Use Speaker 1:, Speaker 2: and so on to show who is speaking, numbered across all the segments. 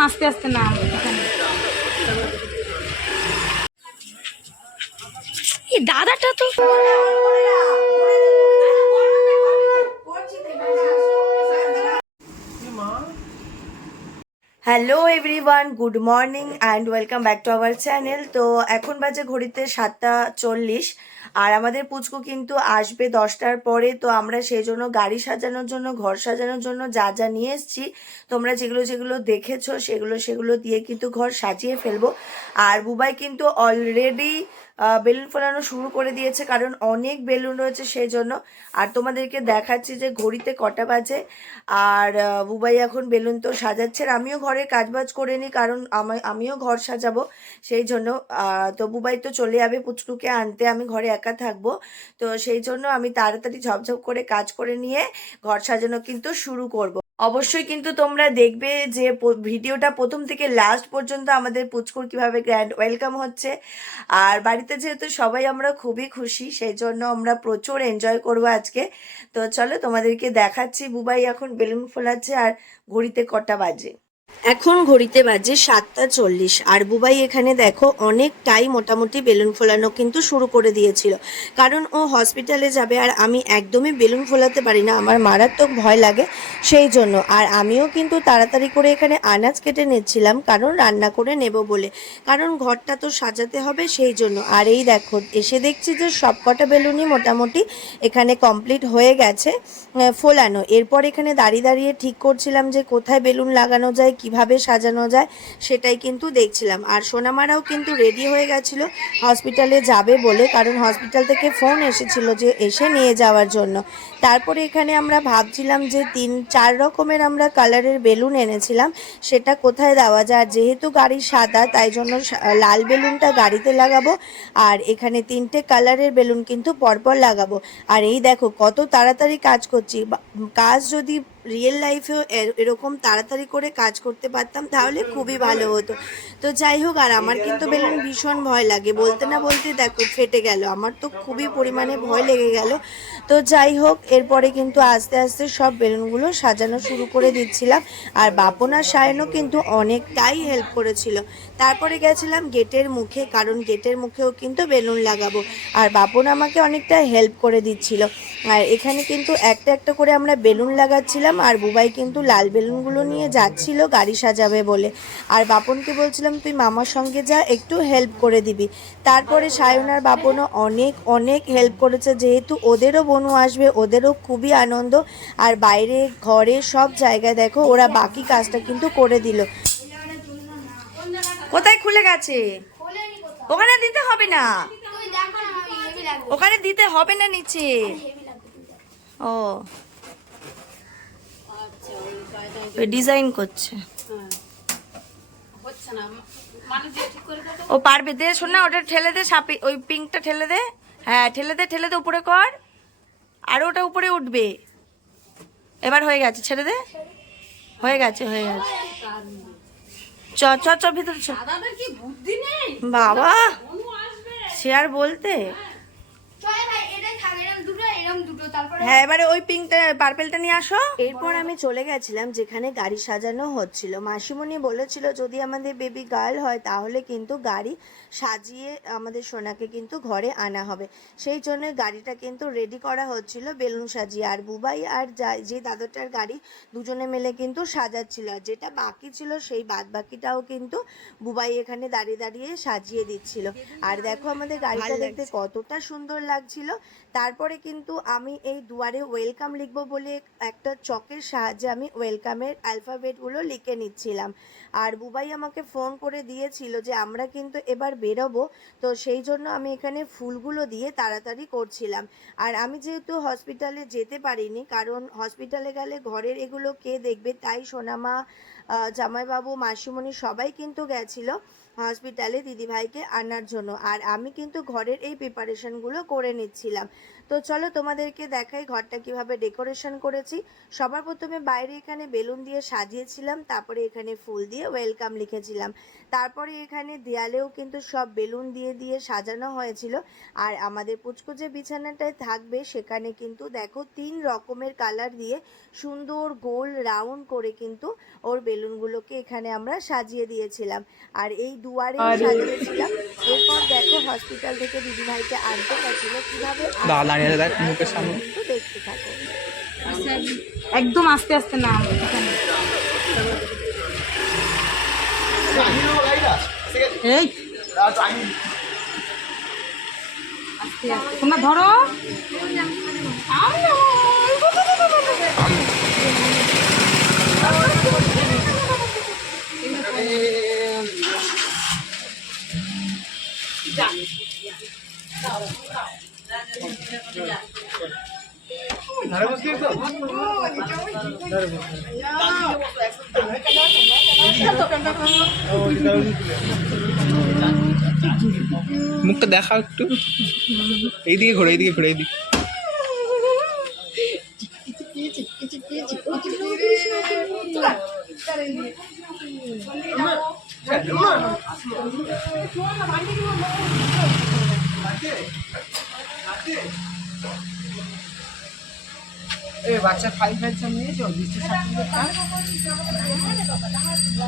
Speaker 1: আস্তে আস্তে না এই দাদাটা তো
Speaker 2: hello everyone good morning and welcome back to our channel তো এখন বাজে ঘড়িতে সাতটা চল্লিশ, আর আমাদের পুচকু কিন্তু আসবে দশটার পরে। তো আমরা সেই জন্য গাড়ি সাজানোর জন্য, ঘর সাজানোর জন্য যা যা নিয়ে এসেছি, তোমরা যেগুলো যেগুলো দেখেছ, সেগুলো সেগুলো দিয়ে কিন্তু ঘর সাজিয়ে ফেলব। আর বুবাই কিন্তু অলরেডি বেলুন ফোলানো শুরু করে দিয়েছে, কারণ অনেক বেলুন রয়েছে সেই জন্য আর তোমাদেরকে দেখাচ্ছি যে ঘড়িতে কটা বাজে, আর বুবাই এখন বেলুন তো সাজাচ্ছে, আর আমিও ঘরে কাজবাজ করে নিই, কারণ আমি- আমিও ঘর সাজাবো সেই জন্য তো বুবাই তো চলে যাবে পুচকুকে আনতে, আমি ঘরে একা থাকব, তো সেই জন্য আমি তাড়াতাড়ি ঝপঝপ করে কাজ করে নিয়ে ঘর সাজানো কিন্তু শুরু করব। অবশ্যই কিন্তু তোমরা দেখবে যে ভিডিওটা প্রথম থেকে লাস্ট পর্যন্ত আমাদের পুচকুর কীভাবে গ্র্যান্ড ওয়েলকাম হচ্ছে। আর বাড়িতে যেহেতু সবাই আমরা খুবই খুশি, সেই জন্য আমরা প্রচুর এনজয় করব আজকে। তো চলো তোমাদেরকে দেখাচ্ছি, বুবাই এখন বেলুন ফোলাচ্ছে আর ঘড়িতে কটা বাজে। এখন ঘড়িতে বাজে সাতটা চল্লিশ। আর বুবাই এখানে দেখো, অনেকটাই মোটামুটি বেলুন ফোলানো কিন্তু শুরু করে দিয়েছিল। কারণ ও হসপিটালে যাবে আর আমি একদমই বেলুন ফোলাতে পারি না, আমার মারাত্মক ভয় লাগে সেই জন্য। আর আমিও কিন্তু তাড়াতাড়ি করে এখানে আনাজ কেটে নিচ্ছিলাম, কারণ রান্না করে নেব বলে। কারণ ঘরটা তো সাজাতে হবে সেই জন্য। আর এই দেখো, এসে দেখছি যে সবকটা বেলুনই মোটামুটি এখানে কমপ্লিট হয়ে গেছে ফোলানো। এরপর এখানে দাঁড়িয়ে দাঁড়িয়ে ঠিক করছিলাম যে কোথায় বেলুন লাগানো যায় কীভাবে সাজানো যায় সেটাই কিন্তু দেখছিলাম। আর সোনামারাও কিন্তু রেডি হয়ে গেছিল হসপিটালে যাবে বলে, কারণ হসপিটাল থেকে ফোন এসেছিল যে এসে নিয়ে যাওয়ার জন্য। তারপরে এখানে আমরা ভাবছিলাম যে তিন, চার রকমের আমরা কালারের বেলুন এনেছিলাম, সেটা কোথায় দেওয়া যায়? যেহেতু গাড়ি সাদা, তাই জন্য লাল বেলুনটা গাড়িতে লাগাবো, আর এখানে তিনটে কালারের বেলুন কিন্তু পরপর লাগাবো। আর এই দেখো কত তাড়াতাড়ি কাজ করছি কাজ যদি রিয়েল লাইফেও এরকম তাড়াতাড়ি করে কাজ করতে পারতাম, তাহলে খুবই ভালো হতো। তো যাই হোক, আর আমার কিন্তু বেলুন ভীষণ ভয় লাগে। বলতে না বলতে দেখো, ফেটে গেল। আমার তো খুবই পরিমাণে ভয় লেগে গেল। তো যাই হোক, এরপরে কিন্তু আস্তে আস্তে সব বেলুনগুলো সাজানো শুরু করে দিচ্ছিলাম। আর বাপন সায়নও কিন্তু অনেকটাই হেল্প করেছিল। তারপরে গেছিলাম গেটের মুখে, কারণ গেটের মুখেও কিন্তু বেলুন লাগাবো। আর বাপন আমাকে অনেকটা হেল্প করে দিচ্ছিল। আর এখানে কিন্তু একটা একটা করে আমরা বেলুন লাগাচ্ছিলাম, আর বুবাই কিন্তু লাল বেলুনগুলো নিয়ে যাচ্ছিল গাড়ি সাজাবে বলে। আর বাপনকে বলছিলাম, তুই মামার সঙ্গে যা, একটু হেল্প করে দিবি। তারপরে সায়ন আর বাপনও অনেক অনেক হেল্প করেছে, যেহেতু ওদেরও বনু আসবে, ওদেরও খুবই আনন্দ। আর বাইরে, ঘরে, সব জায়গায় দেখো, ওরা বাকি কাজটা কিন্তু করে দিল। কোথায় খুলে গেছে? ওখানে দিতে হবে না। ওখানে দিতে হবে না নিচে। ও। ডিজাইন করছে। ও পারবে দে শোন না ওটা ঠেলে দে সাপি ওই পিঙ্কটা ঠেলে দে। হ্যাঁ ঠেলে দে ঠেলে দে উপরে কর। আর ওটা উপরে উঠবে। এবার হয়ে গেছে ছেড়ে দে। হয়ে গেছে হয়ে গেছে। চ চ চ ভিতরে বাবা সে আর বলতে
Speaker 3: চল ভাই এটাই থাক এরকম দুটো তারপরে
Speaker 2: হ্যাঁ এবারে ওই পিঙ্কটা পার্পেলটা নিয়ে আসো। এরপর আমি চলে গেছিলাম যেখানে গাড়ি সাজানো হচ্ছিল। মাসিমণি বলেছিল যদি আমাদের বেবি গার্ল হয় তাহলে কিন্তু গাড়ি সাজিয়ে আমাদের সোনাকে কিন্তু ঘরে আনা হবে। সেই জন্য গাড়িটা কিন্তু রেডি করা হচ্ছিল বেলুন সাজিয়ে। আর বুবাই আর যে দাদাটার গাড়ি দুজনে মিলে কিন্তু সাজাচ্ছিল। আর যেটা বাকি ছিল সেই বাদ বাকিটাও কিন্তু বুবাই এখানে দাঁড়িয়ে দাঁড়িয়ে সাজিয়ে দিচ্ছিল। আর দেখো আমাদের গাড়িটা দেখতে কতটা সুন্দর লাগছিল। তারপরে কিন্তু আমি এই দুয়ারে ওয়েলকাম লিখব বলে একটা চকের সাহায্যে আমি ওয়েলকামের অ্যালফাবেটগুলো লিখে নিচ্ছিলাম। আর বুবাই আমাকে ফোন করে দিয়েছিল যে, আমরা কিন্তু এবার বেরোবো। তো সেই জন্য আমি এখানে ফুলগুলো দিয়ে তাড়াতাড়ি করছিলাম। আর আমি যেহেতু হসপিটালে যেতে পারিনি, কারণ হসপিটালে গেলে ঘরের এগুলো কে দেখবে তাই সোনামা জামাইবাবু, মাসিমণি সবাই কিন্তু গেছিল। হসপিটালে দিদিভাইকে আনার জন্য। আর আমি কিন্তু ঘরের এই প্রিপারেশনগুলো করে নিচ্ছিলাম। তো চলো তোমাদেরকে দেখাই ঘরটা কীভাবে ডেকোরেশন করেছি। সবার প্রথমে বাইরে এখানে বেলুন দিয়ে সাজিয়েছিলাম, তারপরে এখানে ফুল দিয়ে ওয়েলকাম লিখেছিলাম। তারপরে এখানে দেয়ালেও কিন্তু সব বেলুন দিয়ে দিয়ে সাজানো হয়েছিল। আর আমাদের পুচকু যে বিছানাটায় থাকবে, সেখানে কিন্তু দেখো তিন রকমের কালার দিয়ে সুন্দর গোল রাউন্ড করে কিন্তু ওর বেলুনগুলোকে এখানে আমরা সাজিয়ে দিয়েছিলাম। আর এই দুয়ারে সাজিয়েছিলাম এরপর দেখো হসপিটাল থেকে দিদিভাইকে আনতে গেছিল। কীভাবে
Speaker 4: দাঁড়িয়ে দেখ মুখের সামনে।
Speaker 2: দেখতে থাকো।
Speaker 1: একদম আস্তে আস্তে না এই। আস্তে আস্তে। তোমরা ধরো।
Speaker 4: মুখটা দেখা একটু এইদিকে ঘুরে এইদিকে ঘুরে এইদিকে
Speaker 5: বাচ্চার ফাইল ফাইল সব নিয়েছো ডিস্ট্রিক্ট সার্টিফিকেটটা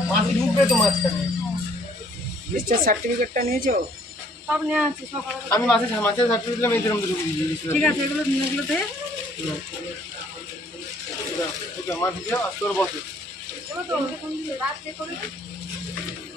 Speaker 5: মাছ ঢুকবে তো মাঝখানে। ডিস্ট্রিক্ট সার্টিফিকেটটা নিয়েছো?
Speaker 1: সব নেওয়া আছে সব।
Speaker 5: আমি মাছের মাছের সার্টিফিকেট তো ঢুকিয়ে দিয়েছি
Speaker 1: ঠিক আছে এগুলো এগুলো দে
Speaker 5: মাছ দিও আর তোর বসে।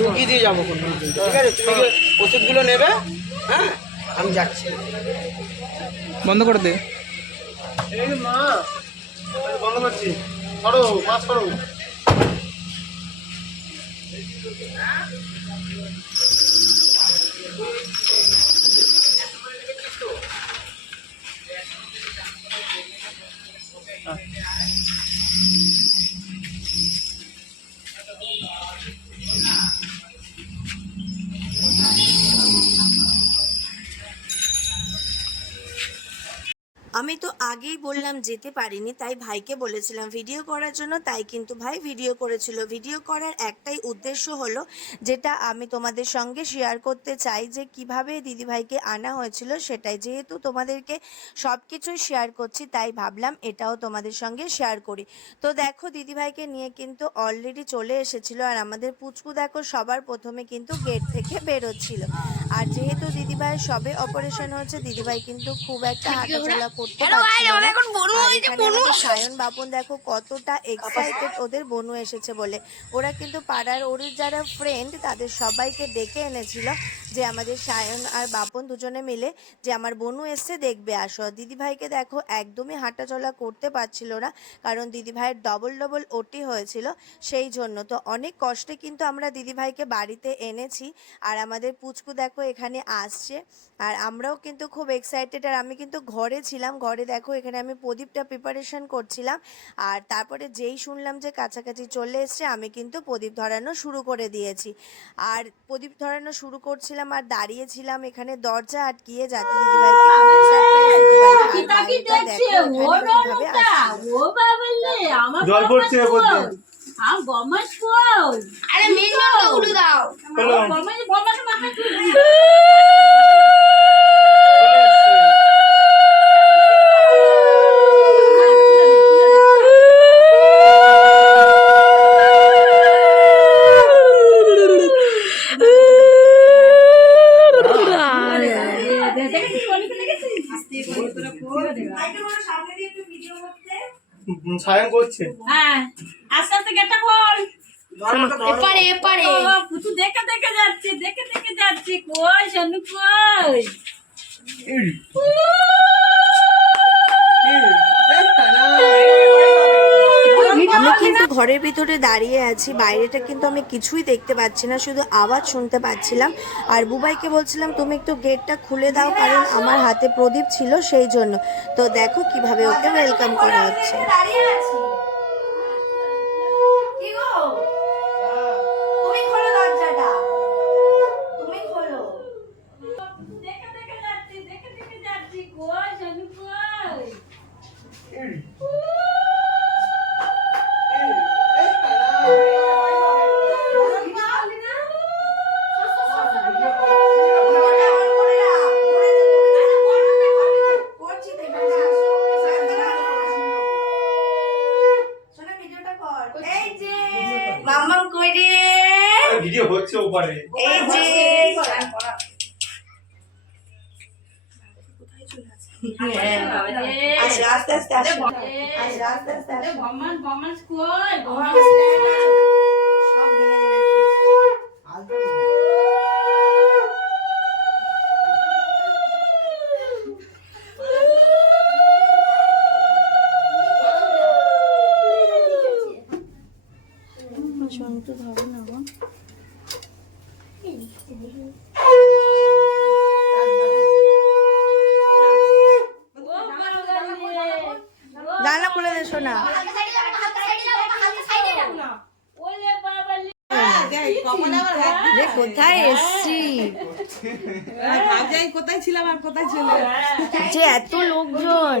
Speaker 5: ঢুকিয়ে দিয়ে যাব ঠিক আছে? তুমি ওষুধগুলো নেবে হ্যাঁ? আমি যাচ্ছি।
Speaker 4: বন্ধ করে দে।
Speaker 5: মা বন্ধ করছি। করো মাছ করো
Speaker 2: আমি তো আগেই বললাম যেতে পারিনি, তাই ভাইকে বলেছিলাম ভিডিও করার জন্য, তাই কিন্তু ভাই ভিডিও করেছিল। ভিডিও করার একটাই উদ্দেশ্য হলো যেটা আমি তোমাদের সঙ্গে শেয়ার করতে চাই যে কীভাবে দিদিভাইকে আনা হয়েছিল, সেটাই যেহেতু তোমাদেরকে সব কিছুই শেয়ার করছি, তাই ভাবলাম এটাও তোমাদের সঙ্গে শেয়ার করি। তো দেখো দিদিভাইকে নিয়ে কিন্তু অলরেডি চলে এসেছিল আর আমাদের পুচকু দেখো সবার প্রথমে কিন্তু গেট থেকে বেরোচ্ছিল। আর যেহেতু দিদিভাই সবে অপারেশন হচ্ছে দিদিভাই কিন্তু খুব একটা হাঁটাচলা করতে সায়ন বাপন দেখো কতটা এক্সাইটেড ওদের বনু এসেছে বলে। ওরা কিন্তু পাড়ার ওর যারা ফ্রেন্ড তাদের সবাইকে ডেকে এনেছিল। যে আমাদের সায়ন আর বাপন দুজনে মিলে যে আমার বনু এসছে, দেখবে আসো। দিদিভাইকে দেখো, একদমই হাঁটাচলা করতে পারছিল না, কারণ দিদিভাইয়ের ডবল ডবল ওটি হয়েছিল সেই জন্য। তো অনেক কষ্টে কিন্তু আমরা দিদিভাইকে বাড়িতে এনেছি। আর আমাদের পুচকু দেখো এখানে আসছে। আর আমরাও কিন্তু খুব এক্সাইটেড আর আমি কিন্তু ঘরে ছিলাম। ঘরে দেখো এখানে আমি প্রদীপটা প্রিপারেশন করছিলাম। আর তারপরে যেই শুনলাম যে কাছাকাছি চলে এসছে, আমি কিন্তু প্রদীপ ধরানো শুরু করে দিয়েছি। আর প্রদীপ ধরানো শুরু করছিলাম আর দাঁড়িয়েছিলাম এখানে দরজা আটকিয়ে যাতে দিদিভাইকে surprise দিতে পারি। আর বাইরেটা দেখো এখানে কীভাবে আসছে।
Speaker 5: জল পড়ছে বলতে
Speaker 3: আরে মেন রোডটা উঠে দাও
Speaker 5: সায়ন করছে
Speaker 1: হ্যাঁ আস্তে আস্তে গেটটা খোল
Speaker 3: এপারে এপারে
Speaker 1: পুচু দেখে দেখে যাচ্ছে দেখে দেখে যাচ্ছি কই শানু কই
Speaker 2: আমি কিন্তু ঘরের ভিতরে দাঁড়িয়ে আছি বাইরেটা কিন্তু আমি কিছুই দেখতে পাচ্ছি না শুধু আওয়াজ শুনতে পাচ্ছিলাম। আর বুবাইকে বলছিলাম তুমি একটু গেটটা খুলে দাও কারণ আমার হাতে প্রদীপ ছিল সেই জন্য। তো দেখো কীভাবে ওকে ওয়েলকাম করা হচ্ছে
Speaker 3: দাঁড়িয়ে আছি কি গো তুমি খোলো দরজাটা তুমি খোলো
Speaker 1: দেখে দেখে যাচ্ছি দেখে দেখে যাচ্ছি কই শানু কই
Speaker 2: মাম্মাম কই রে
Speaker 4: ওপারে
Speaker 2: এই যে আসো, আস্তে আস্তে আসো। আসো, আস্তে আস্তে আসো।
Speaker 1: বমান বমান কই
Speaker 2: সব ভেঙে শোনা
Speaker 3: হালকা সাইডে রাখো হালকা সাইডে রাখো
Speaker 1: ওলে বাবা
Speaker 2: রে কোথায় এসছি?
Speaker 6: কোথায় ছিলাম আর কোথায় চলে
Speaker 2: যে এত লোকজন।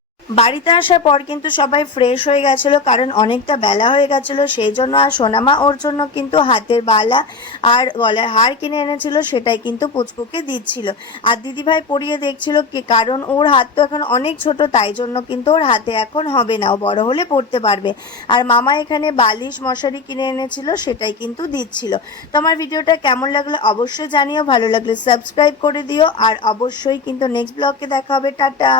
Speaker 2: বাড়িতে আসার পর কিন্তু সবাই ফ্রেশ হয়ে গেছিল, কারণ অনেকটা বেলা হয়ে গেছিল, সেই জন্য আর সোনামা ওর জন্য কিন্তু হাতের বালা আর গলার হার কিনে এনেছিল, সেটাই কিন্তু পুচকুকে দিচ্ছিল। আর দিদিভাই পরিয়ে দেখছিল কি, কারণ ওর হাত তো এখন অনেক ছোট, তাই জন্য কিন্তু ওর হাতে এখন হবে না, ও বড় হলে পড়তে পারবে। আর মামা এখানে বালিশ, মশারি কিনে এনেছিল, সেটাই কিন্তু দিচ্ছিল। তো আমার ভিডিওটা কেমন লাগল অবশ্যই জানিও, ভালো লাগলে সাবস্ক্রাইব করে দিও, আর অবশ্যই কিন্তু নেক্সট ব্লগে দেখা হবে, টাটা!